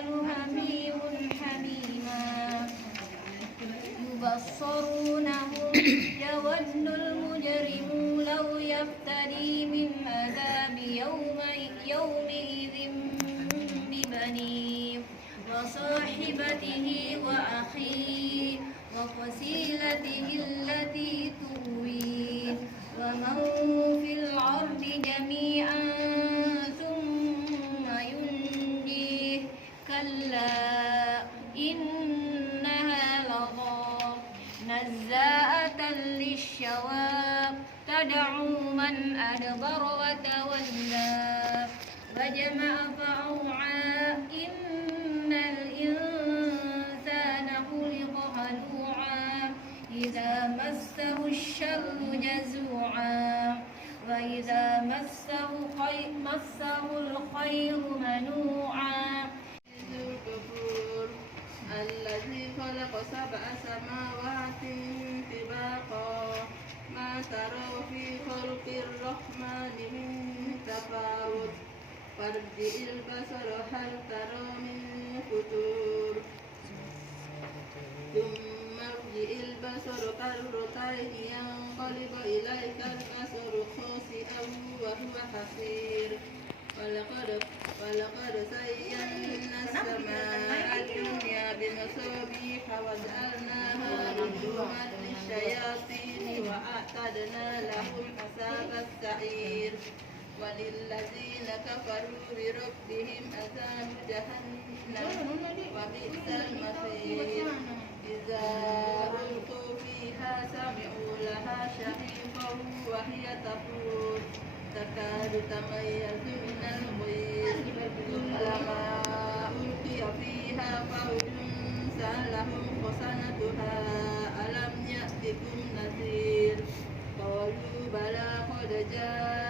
يسأل حميم حميما يبصرونهم يود المجرم لو يفتدي من عذاب يومئذ ببنيه وصاحبته وأخيه وفصيلته التي تؤويه ومن في الأرض جميعا ثم ينجيه كلا إنها لظى نزاعة للشوى تدعو من أدبر وتولى وجمع فأوعى إن الإنسان خلق هلوعا إذا مسه الشر جزوعا وإذا مسه الخير منوعا الذي خلق 7 سماوات طباقا ما ترى في خلق الرحمن من تفاوت فارجع البصر هل ترى من فطور ثم ارجع البصر كرتين ينقلب إليك البصر خاسئا وهو حسير ولقد زينا السماء الدنيا بمصابيح وجعلناها رجوما للشياطين وأعتدنا لهم عذاب السعير وللذين كفروا بربهم عذاب جهنم وبئس المصير إذا ألقوا فيها سمعوا لها شهيقا وهي تفور تكاد تميز من الغيظ كلما ألقي فيها فوج سألهم خزنتها ألم يأتكم نذير قالوا بلى قد جاء